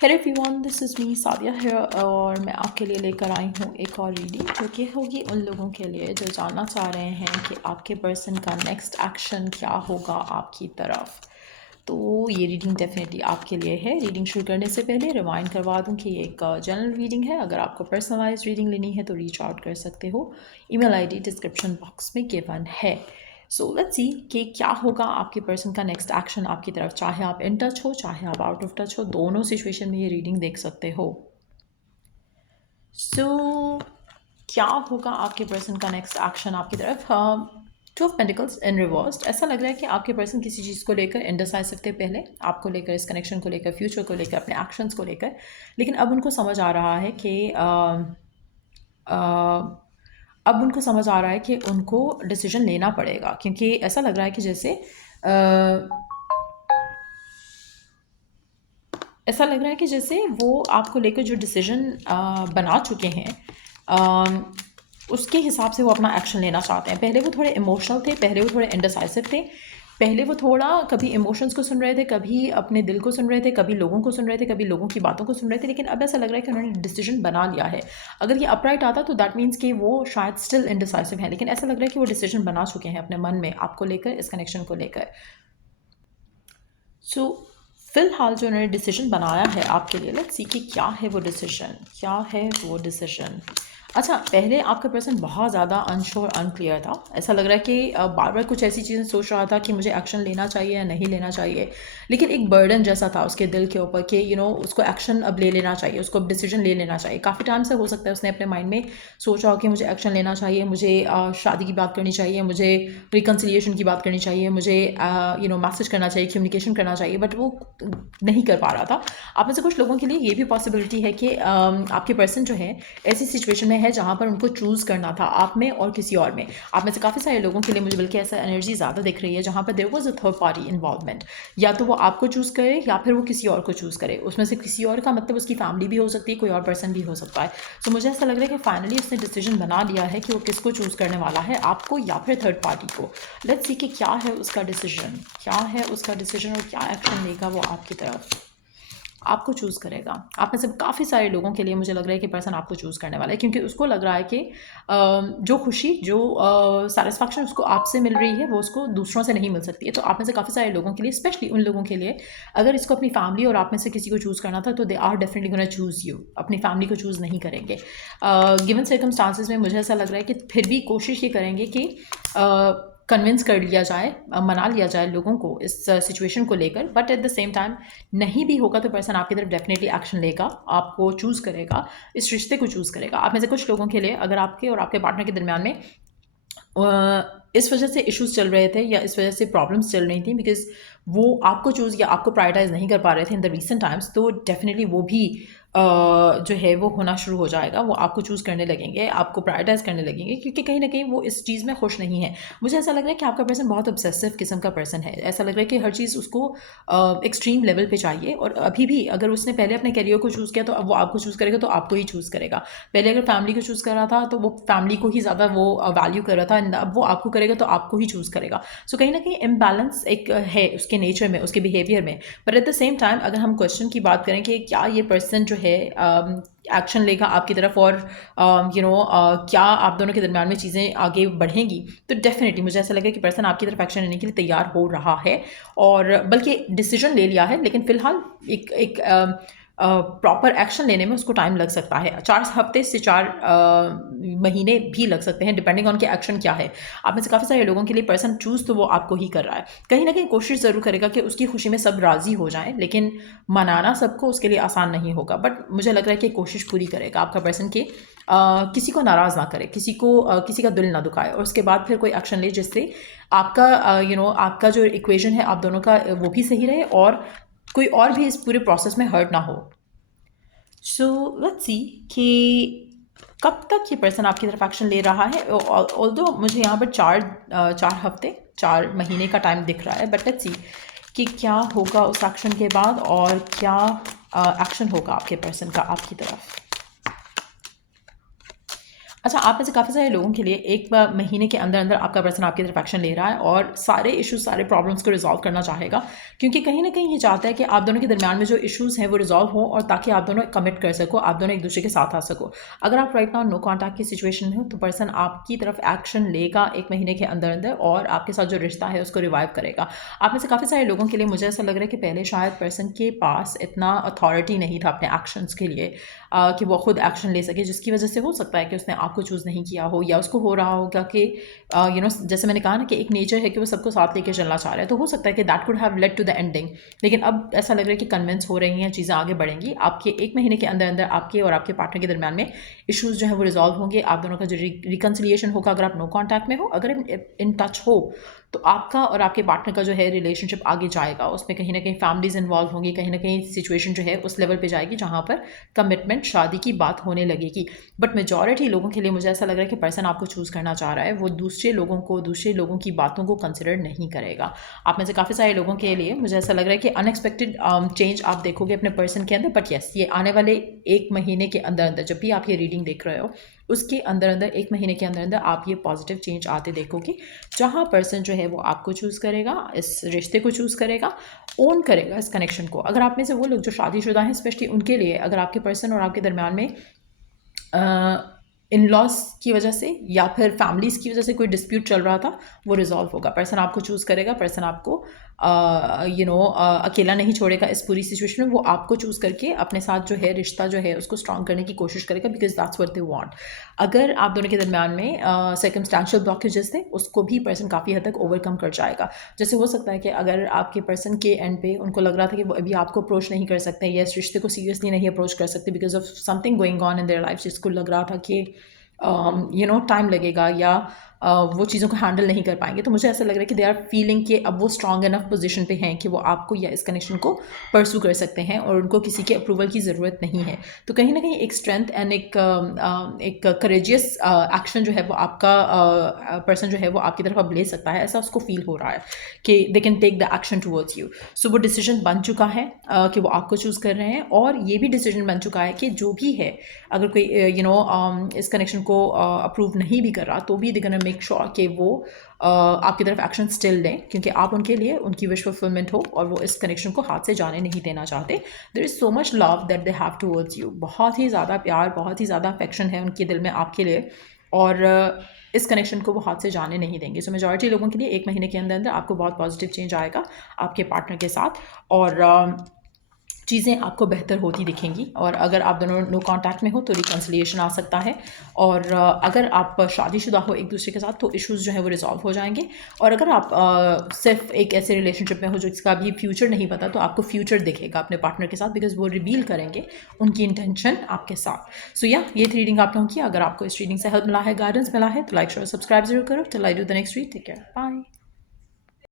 Hello everyone, this is me Sadia है और मैं आपके लिए लेकर आई हूँ एक और रीडिंग जो कि होगी उन लोगों के लिए जो जानना चाह रहे हैं कि आपके पर्सन का नेक्स्ट एक्शन क्या होगा आपकी तरफ। तो ये रीडिंग डेफिनेटली आपके लिए है। रीडिंग शुरू करने से पहले रिमाइंड करवा दूँ कि ये एक जनरल रीडिंग है। अगर आपको पर्सनलाइज रीडिंग लेनी है तो रीच आउट कर सकते हो। ईमेल आईडी डिस्क्रिप्शन बॉक्स में गिवन है। सो लेट्स सी कि क्या होगा आपके पर्सन का नेक्स्ट एक्शन आपकी तरफ। चाहे आप इन टच हो, चाहे आप आउट ऑफ टच हो, दोनों सिचुएशन में ये रीडिंग देख सकते हो। सो क्या होगा आपके पर्सन का नेक्स्ट एक्शन आपकी तरफ। Two of pentacles in reversed. ऐसा लग रहा है कि आपके पर्सन किसी चीज़ को लेकर इनडिसाइसिव थे पहले, आपको लेकर, इस कनेक्शन को लेकर, फ्यूचर को लेकर, अपने एक्शंस को लेकर। लेकिन अब उनको समझ आ रहा है कि अब उनको समझ आ रहा है कि उनको डिसीजन लेना पड़ेगा, क्योंकि ऐसा लग रहा है कि जैसे ऐसा लग रहा है कि जैसे वो आपको लेकर जो डिसीजन बना चुके हैं, उसके हिसाब से वो अपना एक्शन लेना चाहते हैं। पहले वो थोड़े इमोशनल थे, पहले वो थोड़े इंडिसाइसिव थे, पहले वो थोड़ा कभी इमोशंस को सुन रहे थे, कभी अपने दिल को सुन रहे थे, कभी लोगों को सुन रहे थे, कभी लोगों की बातों को सुन रहे थे। लेकिन अब ऐसा लग रहा है कि उन्होंने डिसीजन बना लिया है। अगर ये अपराइट आता तो दैट मीन्स कि वो शायद स्टिल इंडिसाइसिव है, लेकिन ऐसा लग रहा है कि वो डिसीजन बना चुके हैं अपने मन में आपको लेकर, इस कनेक्शन को लेकर। सो फिलहाल जो उन्होंने डिसीजन बनाया है आपके लिए, लेट्स सी कि क्या है वो डिसीजन, क्या है वो डिसीजन। अच्छा, पहले आपका पर्सन बहुत ज़्यादा अनश्योर, अनक्लियर था। ऐसा लग रहा है कि बार बार कुछ ऐसी चीज़ें सोच रहा था कि मुझे एक्शन लेना चाहिए या नहीं लेना चाहिए। लेकिन एक बर्डन जैसा था उसके दिल के ऊपर कि उसको एक्शन अब ले लेना चाहिए, उसको अब डिसीजन ले लेना चाहिए। काफ़ी टाइम से हो सकता है उसने अपने माइंड में सोचा हो कि मुझे एक्शन लेना चाहिए, मुझे शादी की बात करनी चाहिए, मुझे रिकन्सिलिएशन की बात करनी चाहिए, मुझे मैसेज करना चाहिए, कम्युनिकेशन करना चाहिए, बट वो नहीं कर पा रहा था। आप में से कुछ लोगों के लिए ये भी पॉसिबिलिटी है कि आपके पर्सन जो है ऐसी सिचुएशन में है जहाँ पर उनको चूज़ करना था, आप में और किसी और में। आप में से काफ़ी सारे लोगों के लिए मुझे बल्कि ऐसा एनर्जी ज़्यादा दिख रही है जहाँ पर there was a third party involvement. या तो वो आपको चूज़ करे या फिर वो किसी और को चूज़ करे। उसमें से किसी और का मतलब उसकी फैमिली भी हो सकती है, कोई और पर्सन भी हो सकता है। तो मुझे ऐसा लग रहा है कि फाइनली उसने डिसीजन बना लिया है कि वो किसको चूज़ करने वाला है, आपको या फिर थर्ड पार्टी को। लेट्स सी कि क्या है उसका डिसीजन, क्या है उसका डिसीजन और क्या एक्शन लेगा वो आपकी तरफ, आपको चूज़ करेगा। आप में से काफ़ी सारे लोगों के लिए मुझे लग रहा है कि पर्सन आपको चूज़ करने वाला है, क्योंकि उसको लग रहा है कि जो खुशी, जो सैटिस्फैक्शन उसको आपसे मिल रही है वो उसको दूसरों से नहीं मिल सकती है। तो आप में से काफ़ी सारे लोगों के लिए, स्पेशली उन लोगों के लिए, अगर इसको अपनी फैमिली और आप में से किसी को चूज़ करना था तो they are definitely gonna choose you, अपनी फैमिली को चूज़ नहीं करेंगे। गिवन सर्कमस्टांसिस में मुझे ऐसा लग रहा है कि फिर भी कोशिश ये करेंगे कि कन्विंस कर लिया जाए, मना लिया जाए लोगों को इस सिचुएशन को लेकर। But at the same time नहीं भी होगा तो पर्सन आपकी तरफ डेफिनेटली एक्शन लेगा, आपको चूज़ करेगा, इस रिश्ते को चूज़ करेगा। आप में से कुछ लोगों के लिए, अगर आपके और आपके पार्टनर के दरमियान में इस वजह से इश्यूज चल रहे थे या इस वजह से प्रॉब्लम्स चल रही थी बिकॉज वो आपको चूज़ या आपको प्रायोरिटाइज नहीं कर पा रहे थे इन द रीसेंट टाइम्स, तो डेफिनेटली वो भी जो है वो होना शुरू हो जाएगा। वो आपको चूज़ करने लगेंगे, आपको प्रायोरिटाइज करने लगेंगे, क्योंकि कहीं ना कहीं वो इस चीज़ में खुश नहीं है। मुझे ऐसा लग रहा है कि आपका पर्सन बहुत ऑब्सेसिव किस्म का पर्सन है। ऐसा लग रहा है कि हर चीज़ उसको एक्सट्रीम लेवल पे चाहिए। और अभी भी अगर उसने पहले अपने करियर को चूज़ किया तो अब वो आपको चूज़ करेगा, तो आपको ही चूज़ करेगा। पहले अगर फैमिली को चूज़ कर रहा था तो वो फैमिली को ही ज़्यादा वो वैल्यू कर रहा था, and अब वो आपको करेगा तो आपको ही चूज़ करेगा। सो कहीं ना कहीं इम्बैलेंस एक है उसके नेचर में, उसके बिहेवियर में। But at the same time अगर हम क्वेश्चन की बात करें कि क्या ये पर्सन जो है एक्शन लेगा आपकी तरफ और क्या आप दोनों के दरमियान में चीज़ें आगे बढ़ेंगी, तो डेफिनेटली मुझे ऐसा लगा कि पर्सन आपकी तरफ एक्शन लेने के लिए तैयार हो रहा है और बल्कि डिसीजन ले लिया है। लेकिन फिलहाल एक एक प्रॉपर एक्शन लेने में उसको टाइम लग सकता है। 4 हफ्ते से 4 महीने भी लग सकते हैं, डिपेंडिंग ऑन कि एक्शन क्या है। आप में से काफ़ी सारे लोगों के लिए पर्सन चूज़ तो वो आपको ही कर रहा है। कहीं ना कहीं कोशिश ज़रूर करेगा कि उसकी खुशी में सब राज़ी हो जाएं, लेकिन मनाना सबको उसके लिए आसान नहीं होगा। बट मुझे लग रहा है कि कोशिश पूरी करेगा आपका पर्सन कि किसी को नाराज़ ना करे, किसी को किसी का दिल ना दुखाए, और उसके बाद फिर कोई एक्शन ले जिससे आपका आपका जो इक्वेशन है आप दोनों का वो भी सही रहे और कोई और भी इस पूरे प्रोसेस में हर्ट ना हो। सो लेट्स सी कि कब तक ये पर्सन आपकी तरफ एक्शन ले रहा है। ऑल्दो मुझे यहाँ पर 4 हफ्ते, 4 महीने का टाइम दिख रहा है, बट लेट्स सी कि क्या होगा उस एक्शन के बाद और क्या एक्शन होगा आपके पर्सन का आपकी तरफ। अच्छा, आप में से काफ़ी सारे लोगों के लिए एक महीने के अंदर अंदर आपका पर्सन आपकी तरफ एक्शन ले रहा है और सारे इश्यूज, सारे प्रॉब्लम्स को रिजॉल्व करना चाहेगा, क्योंकि कहीं ना कहीं ये चाहता है कि आप दोनों के दरमियान में जो इश्यूज हैं वो रिजॉल्व हो, और ताकि आप दोनों कमिट कर सको, आप दोनों एक दूसरे के साथ आ सको। अगर आप राइट नाउ नो कॉन्टैक्ट की सिचुएशन में हो तो पर्सन आपकी तरफ एक्शन लेगा एक महीने के अंदर अंदर, और आपके साथ जो रिश्ता है उसको रिवाइव करेगा। आप में से काफ़ी सारे लोगों के लिए मुझे ऐसा लग रहा है कि पहले शायद पर्सन के पास इतना अथॉरिटी नहीं था अपने एक्शंस के लिए, कि वो खुद एक्शन ले सके, जिसकी वजह से हो सकता है कि उसने आपको चूज़ नहीं किया हो, या उसको हो रहा होगा कि जैसे मैंने कहा ना कि एक नेचर है कि वो सबको साथ लेके चलना चाह रहा है, तो हो सकता है कि that could have led to the ending. लेकिन अब ऐसा लग रहा है कि कन्विंस हो रही हैं, चीज़ें आगे बढ़ेंगी, आपके एक महीने के अंदर अंदर आपके और आपके पार्टनर के दरमियान में इश्यूज़ जो है वो रिजॉल्व होंगे। आप दोनों का जो रिकन्सिलिएशन होगा, अगर आप नो कॉन्टैक्ट में हो, अगर इन टच हो, तो आपका और आपके पार्टनर का जो है रिलेशनशिप आगे जाएगा। उसमें कहीं ना कहीं फैमिलीज इन्वॉल्व होंगी, कहीं ना कहीं सिचुएशन जो है उस लेवल पे जाएगी जहाँ पर कमिटमेंट, शादी की बात होने लगेगी। बट मेजॉरिटी लोगों के लिए मुझे ऐसा लग रहा है कि पर्सन आपको चूज़ करना चाह रहा है, वो दूसरे लोगों की बातों को कंसिडर नहीं करेगा। आप में से काफ़ी सारे लोगों के लिए मुझे ऐसा लग रहा है कि अनएक्सपेक्टेड चेंज आप देखोगे अपने पर्सन के अंदर। बट यस, ये आने वाले एक महीने के अंदर अंदर, जब भी आप ये रीडिंग देख रहे हो, उसके अंदर अंदर एक महीने के अंदर अंदर आप ये पॉजिटिव चेंज आते देखोगे, जहाँ पर्सन जो है वो आपको चूज़ करेगा, इस रिश्ते को चूज़ करेगा, ओन करेगा इस कनेक्शन को। अगर आप में से वो लोग जो शादीशुदा हैं, स्पेशली उनके लिए, अगर आपके पर्सन और आपके दरमियान में इन लॉस की वजह से या फिर फैमिलीज़ की वजह से कोई डिस्प्यूट चल रहा था, वो रिजॉल्व होगा। पर्सन आपको चूज़ करेगा, पर्सन आपको अकेला नहीं छोड़ेगा इस पूरी सिचुएशन में। वो आपको चूज़ करके अपने साथ जो है रिश्ता जो है उसको स्ट्रॉन्ग करने की कोशिश करेगा, because that's what they want. अगर आप दोनों के दरमियान में सर्कमस्टेंशियल ब्लॉकेजेस थे, उसको भी पर्सन काफ़ी हद तक ओवरकम कर जाएगा। जैसे हो सकता है कि अगर आपके पर्सन के एंड पे उनको लग रहा था कि वो अभी आपको अप्रोच नहीं कर सकते, या इस रिश्ते को सीरियसली नहीं अप्रोच कर सकते because of something going on in their life, जिसको लग रहा था कि टाइम लगेगा, या वो चीज़ों को हैंडल नहीं कर पाएंगे, तो मुझे ऐसा लग रहा है कि दे आर फीलिंग कि अब वो स्ट्रॉन्ग इनफ पोजीशन पे हैं कि वो आपको या इस कनेक्शन को परसू कर सकते हैं, और उनको किसी के अप्रूवल की ज़रूरत नहीं है। तो कहीं ना कहीं एक स्ट्रेंथ एंड एक करेजियस एक्शन जो है वो आपका पर्सन जो है वो आपकी तरफ अब ले सकता है, ऐसा उसको फील हो रहा है कि they can take the action towards you. So वो डिसीजन बन चुका है कि वो आपको चूज़ कर रहे हैं, और ये भी डिसीजन बन चुका है कि जो भी है, अगर कोई इस कनेक्शन को अप्रूव नहीं भी कर रहा, तो भी दे गोना मेक श्योर कि वो आपकी तरफ एक्शन स्टिल लें, क्योंकि आप उनके लिए उनकी विश फुलफिलमेंट हो, और वो इस कनेक्शन को हाथ से जाने नहीं देना चाहते। There is so much love that they have towards you. बहुत ही ज़्यादा प्यार, बहुत ही ज़्यादा अफेक्शन है उनके दिल में आपके लिए, और इस कनेक्शन को वो हाथ से जाने नहीं देंगे। सो मेजॉरिटी लोगों के लिए एक महीने के अंदर अंदर आपको बहुत पॉजिटिव चेंज आएगा आपके पार्टनर के साथ, और चीज़ें आपको बेहतर होती दिखेंगी। और अगर आप दोनों नो कॉन्टैक्ट में हो तो रिकन्सिलिएशन आ सकता है, और अगर आप शादीशुदा हो एक दूसरे के साथ तो इश्यूज़ जो है वो रिजॉल्व हो जाएंगे। और अगर आप सिर्फ एक ऐसे रिलेशनशिप में हो जो जिसका अभी फ्यूचर नहीं पता, तो आपको फ्यूचर दिखेगा अपने पार्टनर के साथ, बिकॉज वो रिवील करेंगे उनकी इंटेंशन आपके साथ। सो ये थी रीडिंग आप लोगों की। अगर आपको इस रीडिंग से हेल्प मिला है, गाइडेंस मिला है, तो लाइक शेयर सब्सक्राइब जरूर करो। Till I do the next read, take care, bye.